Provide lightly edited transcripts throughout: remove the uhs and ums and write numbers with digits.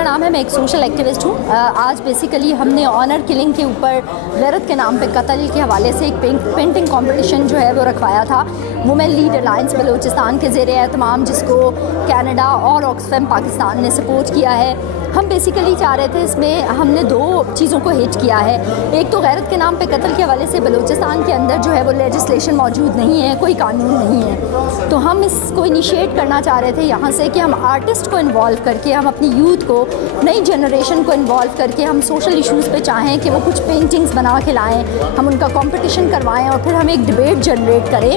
मेरा नाम है, मैं एक सोशल एक्टिविस्ट हूँ। आज बेसिकली हमने ऑनर किलिंग के ऊपर गैरत के नाम पे कत्ल के हवाले से एक पेंटिंग कंपटीशन जो है वो रखवाया था। वुमेन लीड अलायंस बलूचिस्तान के ज़ेरे एहतमाम, जिसको कनाडा और ऑक्सफैम पाकिस्तान ने सपोर्ट किया है। हम बेसिकली चाह रहे थे, इसमें हमने दो चीज़ों को हिट किया है। एक तो गैरत के नाम पे कत्ल के हवाले से बलूचिस्तान के अंदर जो है वो लेजिस्लेशन मौजूद नहीं है, कोई कानून नहीं है। तो हम इसको इनिशिएट करना चाह रहे थे यहाँ से कि हम आर्टिस्ट को इन्वॉल्व करके, हम अपनी यूथ को, नई जनरेशन को इन्वॉल्व करके हम सोशल इश्यूज़ पे चाहें कि वो कुछ पेंटिंग्स बना के लाएँ, हम उनका कंपटीशन करवाएं और फिर हम एक डिबेट जनरेट करें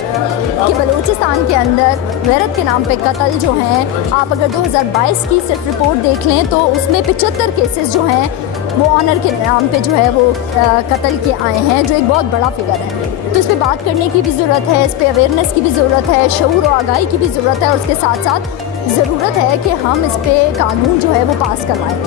कि बलूचिस्तान के अंदर गैरत के नाम पे कत्ल जो हैं, आप अगर 2022 की सिर्फ रिपोर्ट देख लें तो उसमें 75 केसेस जो हैं वो ऑनर के नाम पे जो है वो कत्ल के आए हैं, जो एक बहुत बड़ा फिगर है। तो इस पर बात करने की भी ज़रूरत है, इस पर अवेयरनेस की भी ज़रूरत है, शऊर और आगाही की भी ज़रूरत है, और उसके साथ साथ ज़रूरत है कि हम इस पर कानून जो है वो पास करवाएं।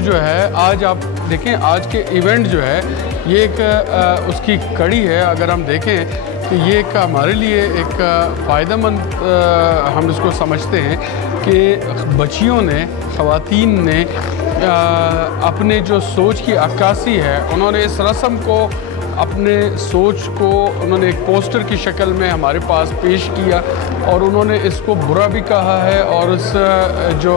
जो है आज आप देखें, आज के इवेंट जो है ये एक उसकी कड़ी है। अगर हम देखें तो ये एक हमारे लिए एक फ़ायदेमंद हम इसको समझते हैं कि बच्चियों ने, ख़वातीन ने अपने जो सोच की अक्कासी है, उन्होंने इस रस्म को, अपने सोच को उन्होंने एक पोस्टर की शक्ल में हमारे पास पेश किया और उन्होंने इसको बुरा भी कहा है और इस जो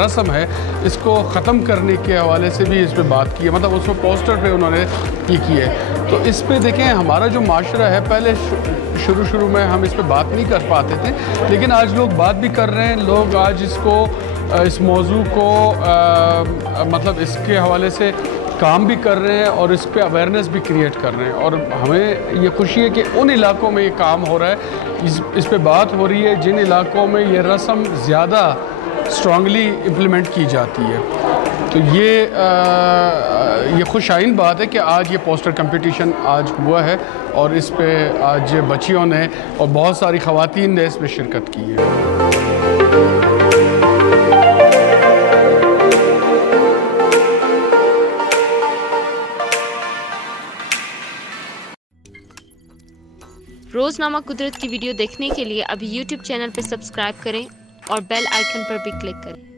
रस्म है इसको ख़त्म करने के हवाले से भी इस पर बात की है। मतलब उसमें पोस्टर पे उन्होंने ये की है। तो इस पे देखें, हमारा जो माशरा है, पहले शुरू में हम इस पे बात नहीं कर पाते थे, लेकिन आज लोग बात भी कर रहे हैं। लोग आज इसको, इस मौजू को मतलब इसके हवाले से काम भी कर रहे हैं और इस पे अवेयरनेस भी क्रिएट कर रहे हैं। और हमें ये खुशी है कि उन इलाकों में ये काम हो रहा है, इस पे बात हो रही है जिन इलाकों में ये रस्म ज़्यादा स्ट्रांगली इम्प्लीमेंट की जाती है। तो ये खुशाइन बात है कि आज ये पोस्टर कंपटीशन आज हुआ है और इस पे आज बच्चियों ने और बहुत सारी ख़वातीन ने इसमें शिरकत की है। रोज़नामा कुदरत की वीडियो देखने के लिए अभी YouTube चैनल पर सब्सक्राइब करें और बेल आइकन पर भी क्लिक करें।